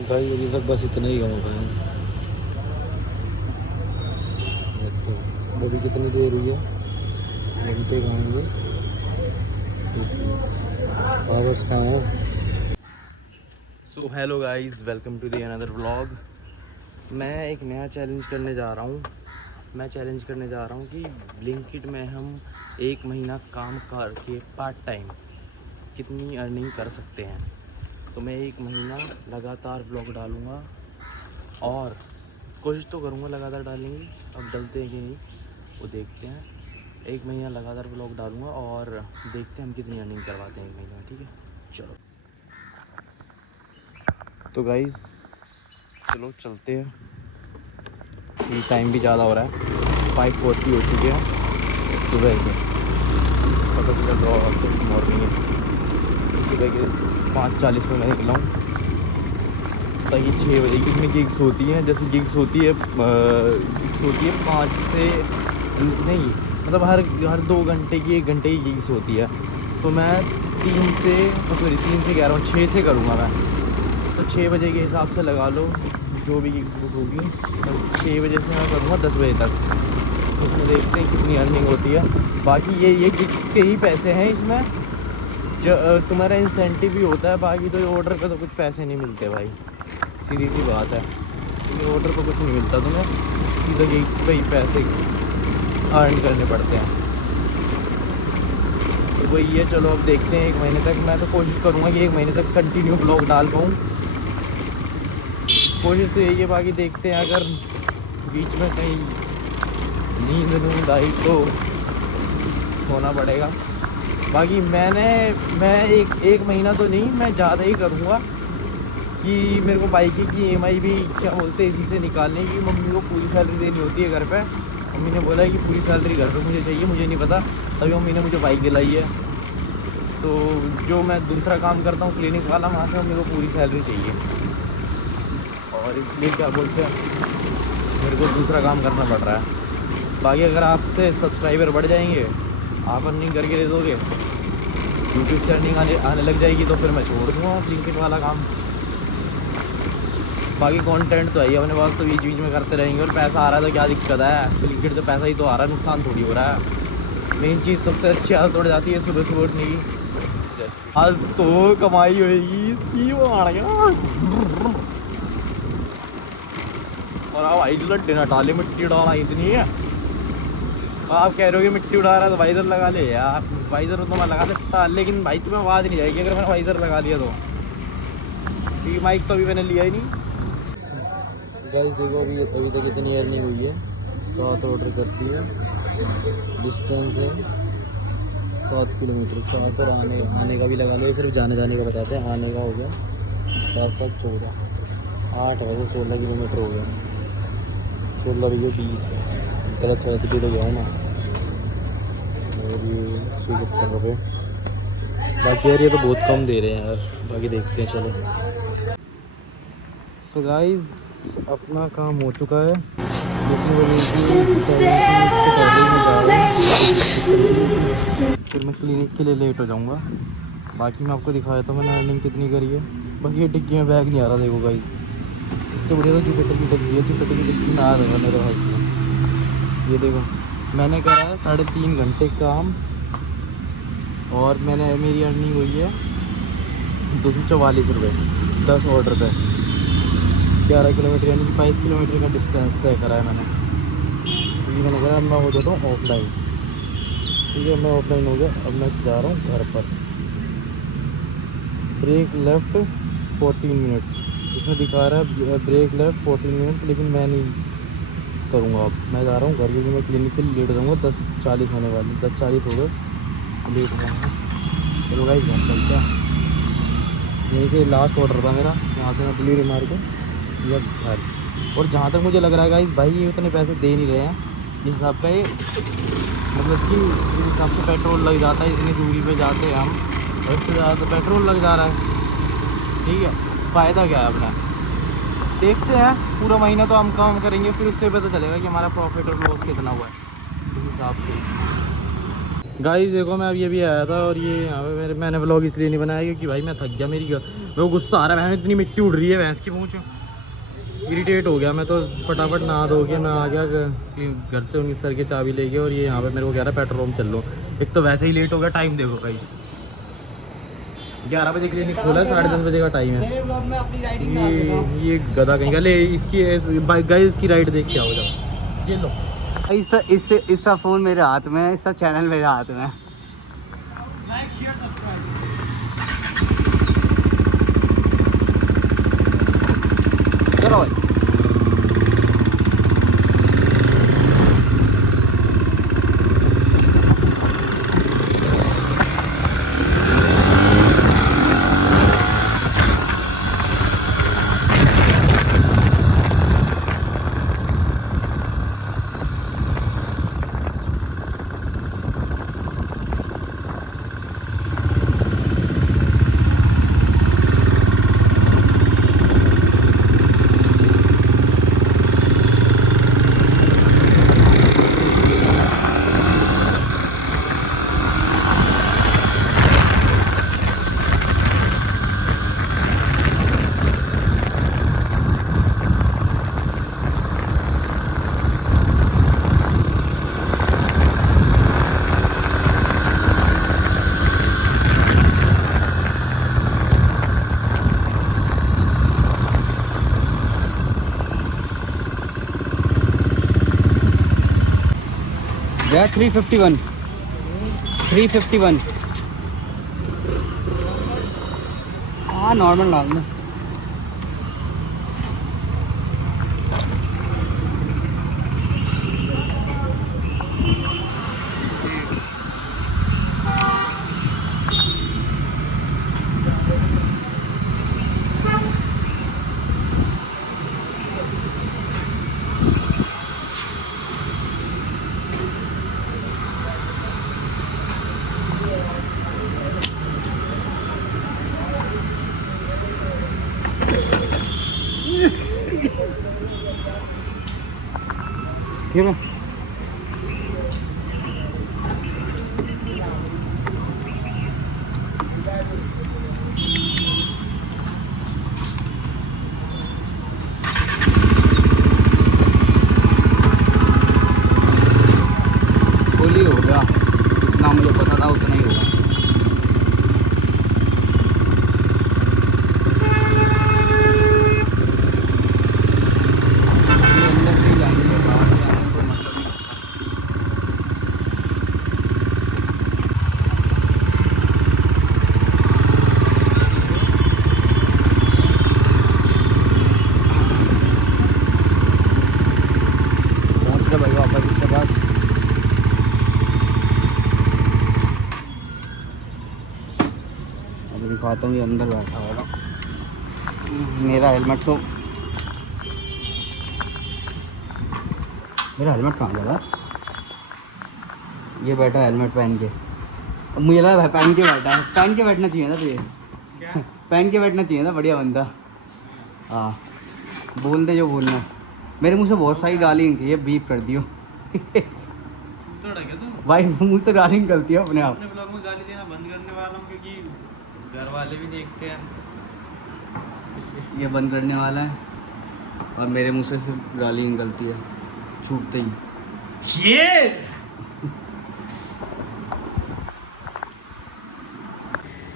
Guys अभी तक बस इतना ही कमा पाए। तो अभी कितनी देर हुई है, घंटे खाएंगे आवर्स कहाँ है। So hello guys, welcome to the another vlog. मैं एक नया चैलेंज करने जा रहा हूँ। मैं चैलेंज करने जा रहा हूँ कि ब्लिंकिट में हम एक महीना काम करके पार्ट टाइम कितनी अर्निंग कर सकते हैं। तो मैं एक महीना लगातार ब्लॉग डालूँगा और कोशिश तो करूँगा लगातार डालेंगे। अब डलते हैं कि नहीं वो देखते हैं। एक महीना लगातार ब्लॉग डालूँगा और देखते हैं हम कितनी अर्निंग करवाते हैं एक महीने में। ठीक है, चलो। तो गाइस चलो चलते हैं, ये टाइम भी ज़्यादा हो रहा है, 5:40 हो चुके हैं सुबह के। पता चल रहा है तो मॉर्निंग है, सुबह के 5:40 में मैं निकला हूँ ताकि 6 बजे की में गिग्स होती हैं। जैसे गिग्स होती है 5 से नहीं, मतलब हर 2 घंटे की 1 घंटे की गिग्स होती है। तो मैं 3 से कह रहा हूँ 6 से करूँगा मैं। तो 6 बजे के हिसाब से लगा लो जो भी गिग्स बुक होगी। तो 6 बजे से मैं करूँगा 10 बजे तक। उसमें देखते हैं कितनी अर्निंग होती है। बाकी ये गिग्स के ही पैसे हैं इसमें, जो तुम्हारा इंसेंटिव भी होता है। बाकी तो ऑर्डर पे तो कुछ पैसे नहीं मिलते भाई, सीधी सी बात है। क्योंकि ऑर्डर पे कुछ नहीं मिलता तुम्हें, सीधा गिग्स पे ही पैसे अर्न करने पड़ते हैं। तो वही है, चलो अब देखते हैं। 1 महीने तक मैं तो कोशिश करूँगा कि 1 महीने तक कंटिन्यू ब्लॉग डाल पाऊँ। कोशिश तो यही है, बाकी देखते हैं। अगर बीच में कहीं नींद आई तो सोना पड़ेगा। बाकी मैं एक महीना तो नहीं, मैं ज़्यादा ही करूँगा कि मेरे को बाइक की EMI भी क्या बोलते हैं इसी से निकालने की। मम्मी को पूरी सैलरी देनी होती है घर पे। मम्मी ने बोला है कि पूरी सैलरी घर पे मुझे चाहिए, मुझे नहीं पता, तभी मम्मी ने मुझे बाइक दिलाई है। तो जो मैं दूसरा काम करता हूँ क्लिनिक वाला, वहाँ से मम्मी को पूरी सैलरी चाहिए और इसलिए क्या बोलते हैं मेरे को दूसरा काम करना पड़ रहा है। बाकी अगर आपसे सब्सक्राइबर बढ़ जाएंगे, आप अर्निंग करके दे दोगे, यूट्यूब से अर्निंग आने लग जाएगी, तो फिर मैं छोड़ दूँगा ब्लिंकिट वाला काम। बाकी कंटेंट तो है ही अपने पास, तो बीच बीच में करते रहेंगे। और पैसा आ रहा है तो क्या दिक्कत है, ब्लिंकिट से पैसा ही तो आ रहा है, नुकसान थोड़ी हो रहा है। मेन चीज़ सबसे अच्छी आदत उड़ जाती है सुबह सुबह उठने की। आज तो कमाई होएगी इसकी, वो आ गया। और अब भाई लड्डे ना डाले, मिट्टी डाला इतनी है। आप कह रहे हो कि मिट्टी उड़ा रहा है तो वाइज़र लगा ले यार। वाइज़र तो मैं लगा सकता, लेकिन भाई तुम्हें आवाज़ नहीं जाएगी अगर मैंने वाइज़र लगा लिया तो। क्योंकि माइक तो अभी मैंने लिया ही नहीं। गाइस देखो अभी तक इतनी अर्निंग हुई है। 7 ऑर्डर करती है, डिस्टेंस है 7 किलोमीटर। 7 और आने का भी लगा लो, सिर्फ जाने का बताते हैं। आने का हो गया 7 7 14, 8 वैसे 16 किलोमीटर हो गया। 16 भैया 20 गलत सर्टिफिकेट हो गया है ना। और ये 76 रुपये। बाकी यार ये तो बहुत कम दे रहे हैं यार, बाकी देखते हैं चलो। सो गाइस अपना काम हो चुका है। फिर मैं क्लिनिक के लिए लेट हो जाऊंगा। बाकी मैं आपको दिखाया तो मैंने अर्निंग कितनी करी है। बाकी ये डिग्गी में बैग नहीं आ रहा, देखो गाइस। इससे बढ़िया तो जुपिटर की डिग्गी है, जुपिटर की डिग्गी में आ रहा है मेरे हाथ में। ये देखो मैंने करा है 3.5 घंटे काम और मेरी अर्निंग हुई है 244 रुपये 10 ऑर्डर पे। 11 किलोमीटर यानी कि 22 किलोमीटर का डिस्टेंस तय करा है मैंने। क्योंकि मैंने कहा मैं हो जाता हूँ ऑफलाइन। ठीक है, मैं ऑफलाइन हो गया। अब मैं जा रहा हूँ घर पर। ब्रेक लेफ़्ट 14 मिनट्स इसमें दिखा रहा है, ब्रेक लेफ़्ट 14 मिनट्स, लेकिन मैं नहीं करूँगा। अब मैं जा रहा हूँ घर, क्योंकि मैं क्लिनिक के लिए लेट हो जाऊँगा। 10:40 होने वाली, 10:40 हो गए, लेट हो जाऊँगा। चलो गाइस घर चलते हैं। यहीं से लास्ट ऑर्डर था मेरा, यहाँ से मैं डिलीवरी मार के या घर। और जहाँ तक मुझे लग रहा है गाइस, भाई ये उतने पैसे दे नहीं रहे हैं जिस हिसाब का ये, मतलब कि जिस हिसाब से पेट्रोल लग जाता है, इतनी दूरी पे जाते हैं हम, और इससे ज़्यादा तो पेट्रोल लग जा रहा है। ठीक है, फ़ायदा क्या है अपना। देखते हैं, पूरा महीना तो हम काम करेंगे, फिर उससे पता चलेगा कि हमारा प्रॉफिट और लॉस कितना हुआ है उस हिसाब से। गाइस देखो मैं अभी अभी आया था और ये यहाँ पे मैंने व्लॉग इसलिए नहीं बनाया क्योंकि भाई मैं थक गया, मेरी वो गुस्सा आ रहा है, इतनी मिट्टी उड़ रही है भैंस की पूंछ, इरिटेट हो गया मैं तो। फटाफट नहा धो के मैं आ गया घर से उनकी सर के चाबी लेके, और ये यहाँ पे मेरे को कह रहा है पेट्रोल पंप चल लो। एक तो वैसे ही लेट हो गया, टाइम देखो भाई 11 बजे क्लिनिक खोला है, 10:30 बजे का टाइम है। ये गधा कहीं का ले इसकी गाइस इसकी राइड देख के आओ जाओ, ये लो। इसका फोन मेरे हाथ में है, इसका चैनल मेरे हाथ में है। लाइक शेयर सब्सक्राइब चलो भाई। वह 351 हाँ नॉर्मल। क्यों ना होली हो गया, जितना मुझे पता था उतना ही होगा। भाई वापस इसके बाद अब दिखाता हूँ, ये अंदर बैठा होगा। मेरा हेलमेट कहाँ गया? ये बैठा हेलमेट पहन के, अब मुझे लगा पहन के बैठा है। पहन के बैठना चाहिए था तुझे, पहन के बैठना चाहिए था, बढ़िया बंदा। हाँ बोल दे जो बोलना। मेरे मुंह से बहुत सारी गाली निकली है, बीप कर दियो। भाई मुंह से गाली निकलती है अपने आप। अपने ब्लॉग में गाली देना बंद करने वाला हूँ क्योंकि घर वाले भी देखते हैं, ये बंद करने वाला है और मेरे मुंह से सिर्फ गाली निकलती है छूटते ही। ये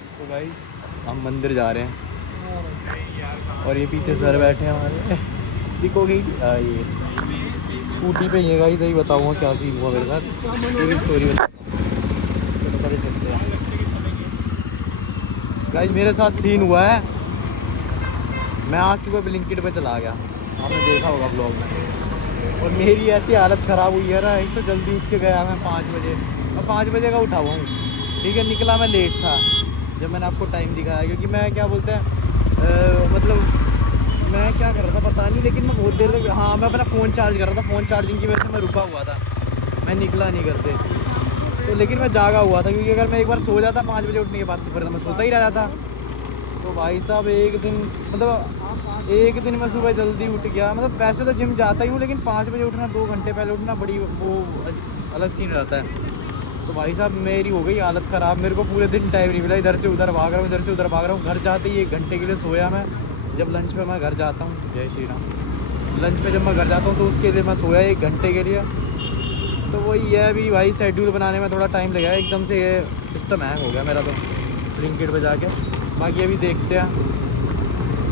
तो भाई हम मंदिर जा रहे हैं और ये पीछे सर बैठे हैं हमारे, दिखोगे ये स्कूटी पे ये गाइस, यही बताऊंगा क्या सीन हुआ मेरे साथ, पूरी स्टोरी पता चलते हैं गाइस। मेरे साथ सीन हुआ है, मैं आज सुबह ब्लिंकिट पे चला गया, आपने देखा होगा ब्लॉग में, और मेरी ऐसी हालत ख़राब हुई है ना। एक तो जल्दी उठ के गया मैं 5 बजे, और 5 बजे का उठा हुआ हूँ, ठीक है। निकला मैं लेट था जब मैंने आपको टाइम दिखाया, क्योंकि मैं क्या बोलते हैं मतलब मैं क्या कर रहा था पता नहीं, लेकिन मैं बहुत देर तक, हाँ मैं अपना फ़ोन चार्ज कर रहा था, फ़ोन चार्जिंग की वजह से मैं रुका हुआ था, मैं निकला नहीं घर से। तो लेकिन मैं जागा हुआ था, क्योंकि अगर मैं एक बार सो जाता 5 बजे उठने के बाद तो फिर मैं सोता ही रह जाता। तो भाई साहब एक दिन मैं सुबह जल्दी उठ गया, मतलब वैसे तो जिम जाता ही हूँ, लेकिन 5 बजे उठना, 2 घंटे पहले उठना, बड़ी वो अलग सीन रहता है। तो भाई साहब मेरी हो गई हालत ख़राब, मेरे को पूरे दिन टाइम नहीं मिला, इधर से उधर भाग रहा हूँ, इधर से उधर भाग रहा हूँ। घर जाते ही 1 घंटे के लिए सोया मैं, जब लंच पे मैं घर जाता हूँ, जय श्री राम, लंच पे जब मैं घर जाता हूँ तो उसके लिए मैं सोया 1 घंटे के लिए। तो वही है, अभी भाई शेड्यूल बनाने में थोड़ा टाइम लगेगा, एकदम से ये सिस्टम हैंग हो गया मेरा तो ब्लिंकिट पे जाके। बाकी अभी देखते हैं,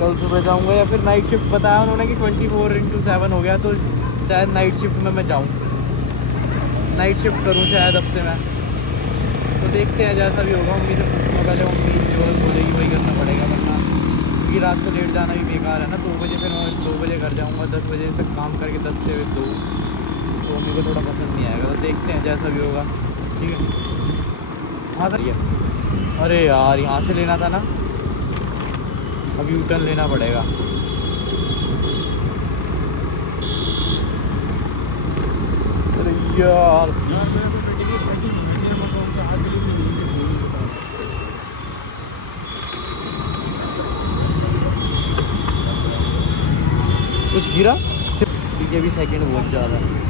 कल सुबह जाऊँगा या फिर नाइट शिफ्ट बताया उन्होंने कि 24/7 हो गया, तो शायद नाइट शिफ्ट में मैं जाऊँ, नाइट शिफ्ट करूँ शायद अब से मैं। तो देखते हैं जैसा भी होगा, मम्मी से पूछूँगा पहले, मम्मी जो बोलेगी वही करना पड़ेगा, वरना क्योंकि रात को लेट जाना भी बेकार है ना। 2 बजे फिर मैं 2 बजे घर जाऊँगा, 10 बजे तक काम करके 10 से 2, तो मम्मी को थोड़ा पसंद नहीं आएगा। तो देखते हैं जैसा भी होगा, ठीक है। हाँ सर, अरे यार यहाँ से लेना था ना, अब यू टर्न लेना पड़ेगा। अरे यार कुछ गिरा, ठीक है, भी सेकंड बहुत ज़्यादा है।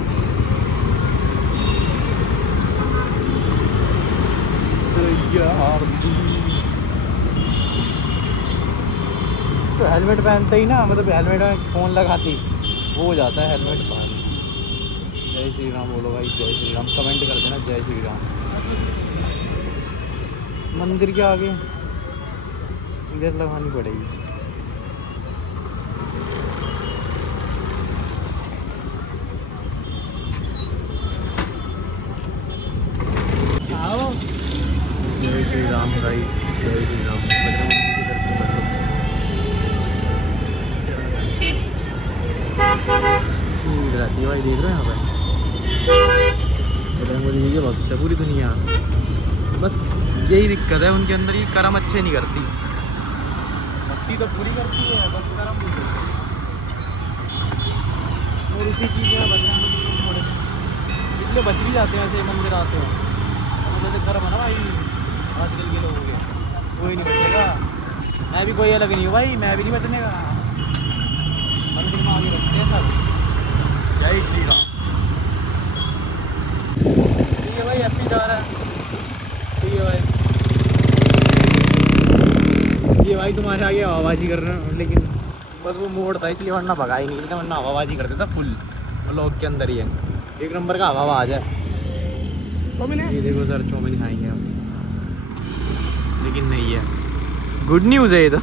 यार तो हेलमेट पहनते ही ना, मतलब हेलमेट में फ़ोन लगाती वो हो जाता है हेलमेट पास। जय श्री राम बोलो भाई, जय श्री राम, कमेंट कर देना जय श्री राम। मंदिर के आगे इधर लगानी पड़ेगी। जय श्री राम भाई, जय श्री राम। रहती है भाई, देख रहे हो यहाँ पे बजरंगबली के भक्त है पूरी दुनिया। बस यही दिक्कत है उनके अंदर, ये कर्म अच्छे नहीं करती, भक्ति तो पूरी करती है बस कर्म नहीं करती। और उसी चीज़ में बजरंगबली थोड़े इसलिए बच भी जाते हैं ऐसे मंदिर आते हो। जैसे कर्म है ना भाई आजकल के लोगों के, कोई नहीं बचेगा। मैं भी कोई अलग नहीं हूँ भाई, मैं भी नहीं बचने का, मंदिर में आगे रखते हैं सब। जय श्री राम। ठीक है भाई, एमपी जा रहा है, ठीक है भाई। ये भाई तुम्हारे आगे हवाबाजी कर रहे हैं, लेकिन बस वो मोड़ था इसलिए, वरना भगा ही नहीं, वरना हवाबाजी करते था फुल ब्लॉक के अंदर ही है, 1 नंबर का हवाबाज है। ये देखो सर, चौमिन खाएंगे हम, लेकिन नहीं है। गुड न्यूज़ है ये तो,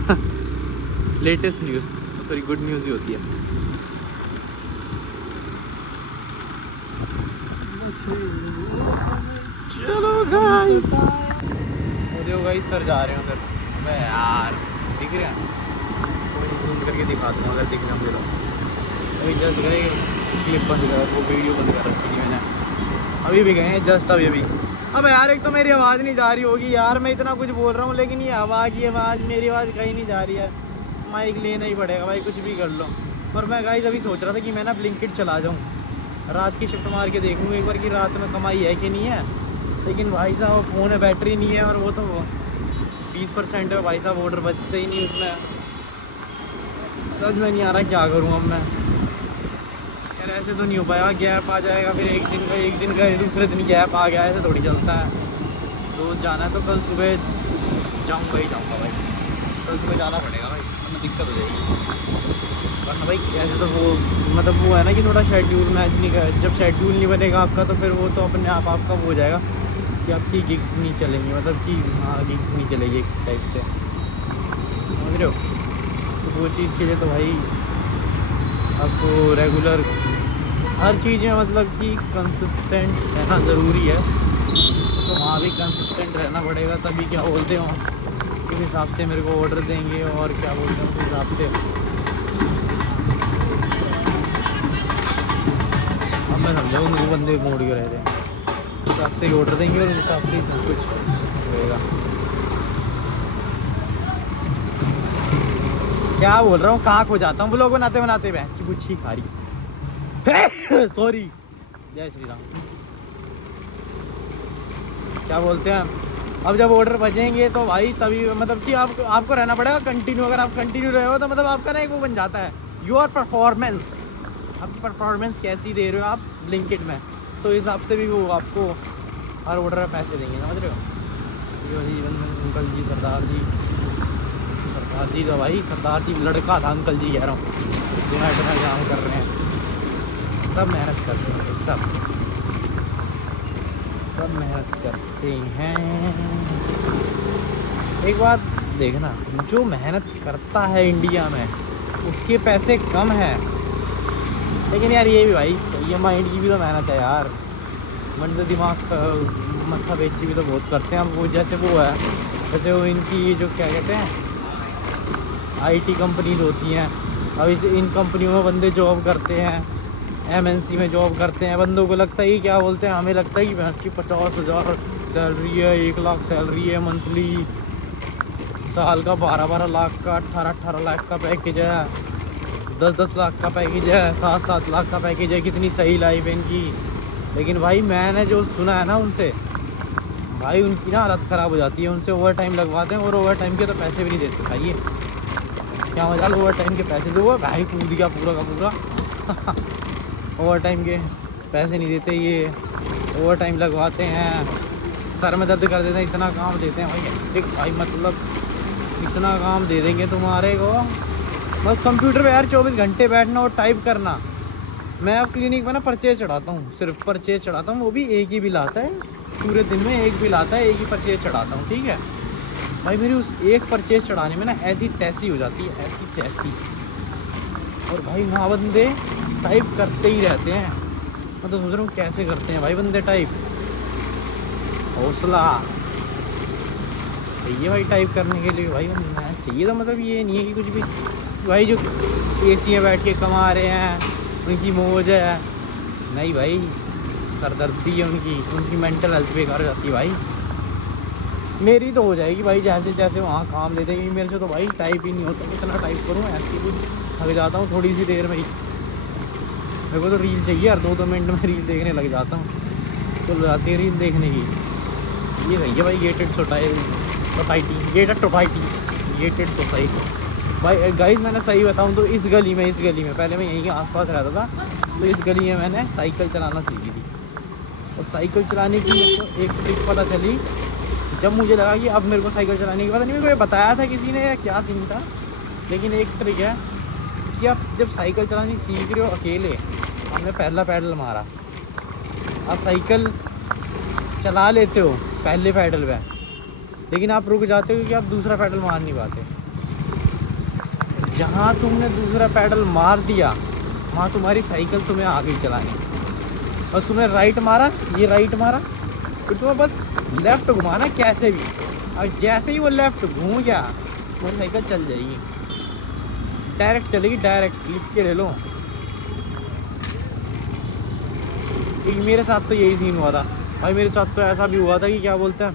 latest news, sorry good news ही होती है। चलो गाइस, देखो गाइस सर जा रहे हो उधर। अबे यार दिख रहे हैं, कोई जूम करके दिखा दूँगा अगर दिख रहे होंगे तो। अभी जस्ट गए, क्लिप बंद कर, वो वीडियो बंद कर रखी थी मैंने, अभी भी गए हैं जस्ट अभी अभी। अब यार एक तो मेरी आवाज़ नहीं जा रही होगी यार, मैं इतना कुछ बोल रहा हूँ, लेकिन ये हवा की आवाज़, मेरी आवाज़ कहीं नहीं जा रही है। माइक लेना ही पड़ेगा भाई, कुछ भी कर लो। पर मैं गाइस अभी सोच रहा था कि मैं ना ब्लिंकिट चला जाऊँ, रात की शिफ्ट मार के देखूँ एक बार कि रात में कमाई है कि नहीं है। लेकिन भाई साहब फ़ोन में बैटरी नहीं है, और वो तो 20% है भाई साहब, ऑर्डर बचते ही नहीं उसमें। समझ में नहीं आ रहा क्या करूँ अब मैं यार, ऐसे तो नहीं हो पाएगा। गैप आ जाएगा फिर एक दिन का दूसरे दिन गैप आ गया, ऐसे थोड़ी चलता है। रोज़ जाना है तो कल सुबह जाऊँगा ही जाऊँगा भाई, कल सुबह जाना पड़ेगा भाई, वरना दिक्कत हो जाएगी। वरना भाई ऐसे तो वो मतलब वो है ना कि थोड़ा शेड्यूल मैच नहीं कर, जब शेड्यूल नहीं बनेगा आपका तो फिर वो तो अपने आप आपका वो हो जाएगा कि आपकी गिग्स नहीं चलेंगी, मतलब कि हाँ गिग्स नहीं चलेगी एक टाइप से, समझ रहे हो। तो वो चीज़ के लिए तो भाई आपको रेगुलर हर चीज़ में मतलब कि कंसिस्टेंट रहना ज़रूरी है। तो वहाँ भी कंसिस्टेंट रहना पड़ेगा, तभी क्या बोलते हो उस हिसाब से मेरे को ऑर्डर देंगे, और क्या बोलते हैं उस हिसाब से। अब मैं समझा उन बंदे मोड़ के रह रहे हैं, उस हिसाब से ही ऑर्डर देंगे और उस हिसाब से ही सब कुछ होएगा। क्या बोल रहा हूँ, कहाँ खो जाता हूँ ब्लॉग बनाते बनाते, भैंस की कुछ ही खा रही सॉरी। जय श्री राम। क्या बोलते हैं, अब जब ऑर्डर बजेंगे तो भाई तभी मतलब कि आपको रहना पड़ेगा कंटिन्यू। अगर आप कंटिन्यू रहे हो तो मतलब आपका ना एक वो बन जाता है, योर परफॉर्मेंस, आपकी परफॉर्मेंस कैसी दे रहे हो आप ब्लिंकिट में, तो इस हिसाब से भी वो आपको हर ऑर्डर में पैसे देंगे, समझ रहे हो। ये वही अंकल जी, सरदार जी तो भाई, सरदार जी लड़का था, अंकल जी कह रहा हूँ, जोमेटो में काम कर रहे हैं, सब मेहनत करते हैं, सब मेहनत करते हैं। एक बात देखना, जो मेहनत करता है इंडिया में उसके पैसे कम हैं, लेकिन यार ये भी भाई ये माइंड की भी तो मेहनत है यार। बंदे दिमाग मत्था बेची भी तो बहुत करते हैं हम। वो जैसे वो है, जैसे वो इनकी जो क्या कहते हैं आईटी कंपनीज होती हैं, अब इन कंपनियों में बंदे जॉब करते हैं, एमएनसी में जॉब करते हैं। बंदों को लगता है कि क्या बोलते हैं, हमें लगता है कि भैंस की 50,000 सैलरी है, 1 लाख सैलरी है मंथली, साल का 12-12 लाख का, 18-18 लाख का पैकेज है, 10-10 लाख का पैकेज है, 7-7 लाख का पैकेज है, कितनी सही लाइफ है इनकी। लेकिन भाई मैंने जो सुना है ना उनसे, भाई उनकी ना हालत ख़राब हो जाती है। उनसे ओवर टाइम लगवाते हैं और ओवर टाइम के तो पैसे भी नहीं देते भाई। ये क्या मजाल, ओवर टाइम के पैसे दो, भाई कूद गया पूरा का पूरा ओवर टाइम के पैसे नहीं देते ये, ओवर टाइम लगवाते हैं, सर में दर्द कर देते हैं, इतना काम देते हैं भाई। एक भाई मतलब इतना काम दे देंगे तुम्हारे को, बस कंप्यूटर पे यार 24 घंटे बैठना और टाइप करना। मैं अब क्लिनिक में ना परचेज चढ़ाता हूँ, सिर्फ परचेज चढ़ाता हूँ, वो भी एक ही बिल आता है पूरे दिन में, एक बिल आता है, एक ही परचेज चढ़ाता हूँ, ठीक है भाई। मेरी उस एक परचेज चढ़ाने में ना ऐसी तैसी हो जाती है, ऐसी तैसी। और भाई वहाँ बंदे टाइप करते ही रहते हैं, मैं तो सोच रहा हूँ कैसे करते हैं भाई बंदे टाइप। हौसला चाहिए भाई टाइप करने के लिए भाई, चाहिए तो मतलब ये नहीं है कि कुछ भी भाई जो एसी में बैठ के कमा रहे हैं उनकी मौज है, नहीं भाई, सरदर्दी है उनकी मेंटल हेल्थ बेकार हो जाती है भाई। मेरी तो हो जाएगी भाई जैसे जैसे वहाँ काम ले देंगे। मेरे से तो भाई टाइप ही नहीं होता, कितना टाइप करूँ, ऐसी कुछ थक जाता हूँ थोड़ी सी देर में ही। मेरे को तो रील चाहिए यार, 2-2 मिनट में रील देखने लग जाता हूँ, तो जाती है रील देखने की। ये सही है भाई, गेटेड सोसाइटी, गेटेड सोसाइटी भाई। गाइस मैंने सही बताऊँ तो इस गली में पहले मैं यहीं के आसपास रहता था, तो इस गली में मैंने साइकिल चलाना सीखी थी। और साइकिल चलाने की मेरे को एक ट्रिक पता चली, जब मुझे लगा कि अब मेरे को साइकिल चलाने की, पता नहीं मेरे को ये बताया था किसी ने या क्या सीन था, लेकिन एक ट्रिक है कि आप जब साइकिल चलानी सीख रहे हो अकेले, आपने पहला पैडल मारा, आप साइकिल चला लेते हो पहले पैडल पे, लेकिन आप रुक जाते हो कि आप दूसरा पैडल मार नहीं पाते। जहाँ तुमने दूसरा पैडल मार दिया वहाँ तुम्हारी साइकिल तुम्हें आ गई चलाने, और तुमने राइट मारा, ये राइट मारा, फिर तुम्हें बस लेफ़्ट घुमाना कैसे भी, और जैसे ही वो लेफ़्ट घूम गया वो साइकिल चल जाएगी, डायरेक्ट चलेगी, डायरेक्ट लिख के ले लो। मेरे साथ तो यही सीन हुआ था भाई। मेरे साथ तो ऐसा भी हुआ था कि क्या बोलते हैं,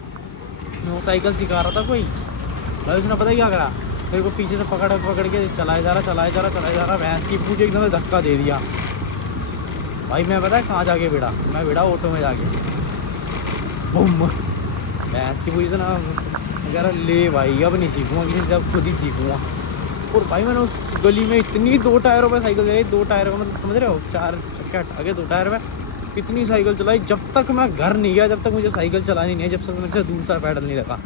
मैं वो साइकिल सिखा रहा था कोई भाई, उसने पता ही क्या करा, मेरे को पीछे से पकड़ के चलाया जा रहा, भैंस की पूछ एकदम धक्का दे दिया भाई। मैं पता है कहाँ जाके भिड़ा, मैं भिड़ा ऑटो में जाके, बूम, भैंस की पूछ ना कह ले भाई अब नहीं सीखूँगा किसी से, अब खुद ही सीखूँगा। और भाई मैंने उस गली में इतनी 2 टायरों पर साइकिल चलाई, 2 टायरों का मतलब समझ रहे हो, 4 चक्के हटा के 2 टायर में इतनी साइकिल चलाई, जब तक मैं घर नहीं गया, जब तक मुझे साइकिल चलानी नहीं है, जब तक मेरे से दूसरा पैडल नहीं लगा।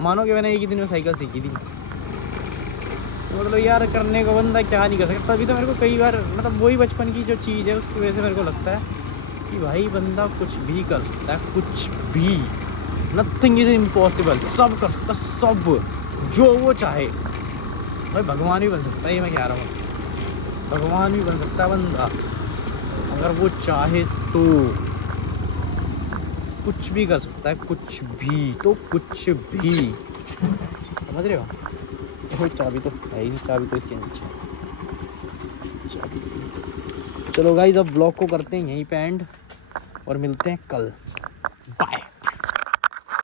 मानो कि मैंने एक ही दिन में साइकिल सीखी थी। मतलब यार करने को बंदा क्या नहीं कर सकता। अभी तो मेरे को कई बार मतलब वही बचपन की जो चीज़ है उसकी वजह से मेरे को लगता है कि भाई बंदा कुछ भी कर सकता है, कुछ भी, नथिंग इज़ इम्पॉसिबल, सब कर सकता, सब जो वो चाहे। भाई भगवान भी बन सकता है, ये मैं कह रहा हूँ, भगवान भी बन सकता है बंदा अगर वो चाहे तो, कुछ भी कर सकता है, कुछ भी, तो कुछ भी, समझ रहे हो। कोई चाबी तो है ही नहीं, चाबी तो इसके नीचे, चाबी। चलो गाइस अब ब्लॉग को करते हैं यहीं पे एंड और मिलते हैं कल, बाय।